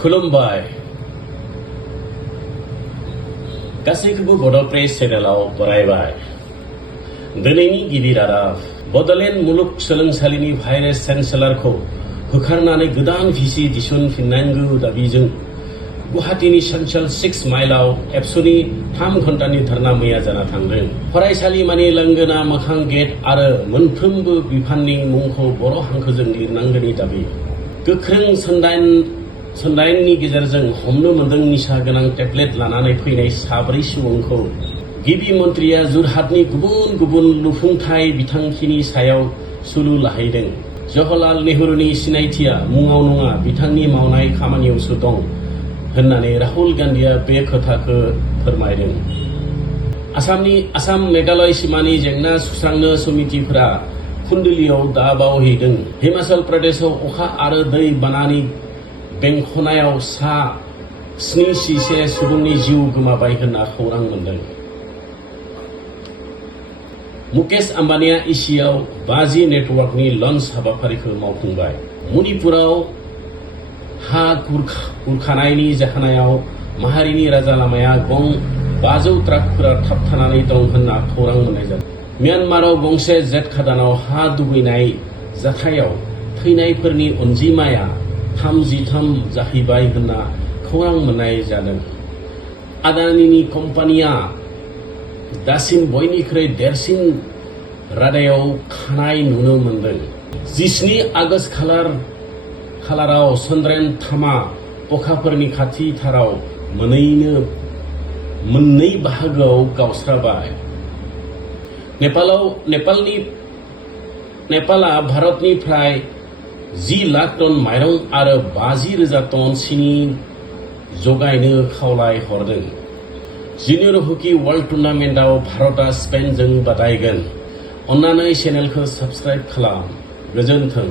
खुलुमबाय गासैखौबो बड'प्रेस चेनेलाव बरायबाय। दिनैनि गिबि रादाब बड'लेण्ड मुलुग सोलोंसालिनि भाइस चेन्सेलरखौ होखारनानै गोदान भिसि दिसुनफिननांगौ दाबिजों गुवाहाटीनि सेन्ट्रेल 6 माइलाव एबसुनि 3 घन्टानि धरना मैया जाना थांदों। फरायसालिमानि लांगोना मोखां गेट आरो मोनफ्रोमबो बिफाननि मुंखौ बर' हांखोजों लिरनांगौनि दाबि। गोख्रों सोंदाइननि गेजेरजों हमनो मोनदों निसा गोनां टेब्लेट लानानै फैनाय 4 सुबुंखौ। गिबि मन्थ्रिया जरहाटनि गुबुन गुबुन लुफुंथाय बिथांखिनि सायाव सुलु लाहैदों। जवाहरलाल नेहुरुनि सिनायथिया मुङाव नङा बिथांनि मावनाय खामानियावसो दं होननानै राहुल गान्धीया बे खोथाखौ फोरमायदों। आसाम मेघालय सिमानि जेंना सुस्रांनो समितिफोरा खुन्दुलियाव दाबावहैदों। हिमाचल प्रदेशआव अखा आरो दै बानानि बेंखनायाव 7 सुबुंनि जिउ गोमाबाय होनना खौरां मोनदों। मुकेश आम्बानीआ एसियाव 5G नेटवर्कनि लन्च हाबाफारिखौ मावफुंबाय। मणिपुराव हा खुरखानायनि जाहोनाव माहारिनि राजा लामाया गं 500 ट्राकफोरा थाबथानानै दं होनना खौरां मोननाय जादों। म्यानमाराव गंसे जेट खादानाव हा दुगैनाय जाथायाव थैनायफोरनि अनजिमाया 33 जाहैबाय होनना खौरां मोननाय जादों। आदानिनि कम्पानिया दासिम बयनिख्रुइ देरसिन रादायाव खानाय नुनो मोनदों। 17 आगस्ट खालाराव चन्द्रायन 3 अखाफोरनि खाथिथाराव मोननै बाहागोआव गावस्राबाय। नेपाला भारतनिफ्राय 10 लाख टन माइरं आरो 50,000 टन सिनि जगायनो खावलाय हरदों। जुनियर हकी वर्ल्ड टुर्नामेन्टआव भारतआ स्पेनजों बादायगोन। अन्नानै चेनेलखौ साबस्क्राइब खालाम। गोजोन्थों।